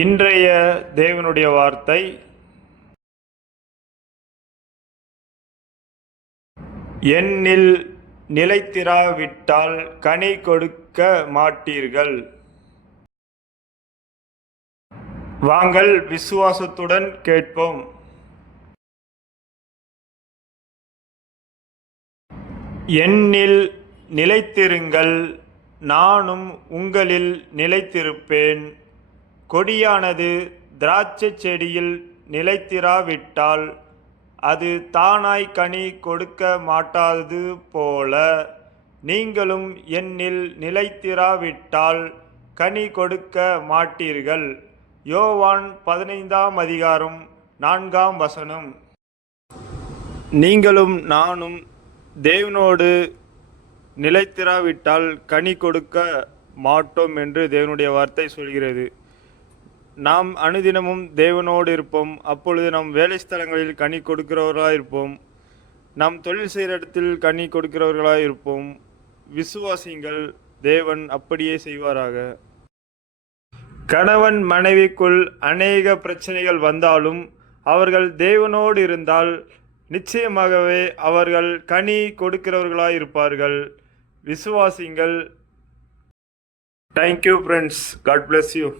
இன்றைய தேவனுடைய வார்த்தை, என்னில் நிலைத்திராவிட்டால் கனி கொடுக்க மாட்டீர்கள். வாங்கள் விசுவாசத்துடன் கேட்போம். என்னில் நிலைத்திருங்கள், நானும் உங்களில் நிலைத்திருப்பேன். கொடியானது திராட்சை செடியில் நிலைத்திராவிட்டால் அது தானாய் கனி கொடுக்க மாட்டாதது போல, நீங்களும் என்னில் நிலைத்திராவிட்டால் கனி கொடுக்க மாட்டீர்கள். யோவான் 15:4. நீங்களும் நானும் தேவனோடு நிலைத்திராவிட்டால் கனி கொடுக்க மாட்டோம் என்று தேவனுடைய வார்த்தை சொல்கிறது. நாம் அனுதினமும் தேவனோடு இருப்போம். அப்பொழுது நம் வேலை ஸ்தலங்களில் கனி கொடுக்கிறவர்களாக இருப்போம். நாம் தொழில் செய்கிற இடத்தில் கனி கொடுக்கிறவர்களாக இருப்போம். விசுவாசிங்கள், தேவன் அப்படியே செய்வாராக. கணவன் மனைவிக்குள் அநேக பிரச்சனைகள் வந்தாலும் அவர்கள் தேவனோடு இருந்தால் நிச்சயமாகவே அவர்கள் கனி கொடுக்கிறவர்களாக இருப்பார்கள். விசுவாசிங்கள். Thank you friends. God bless you.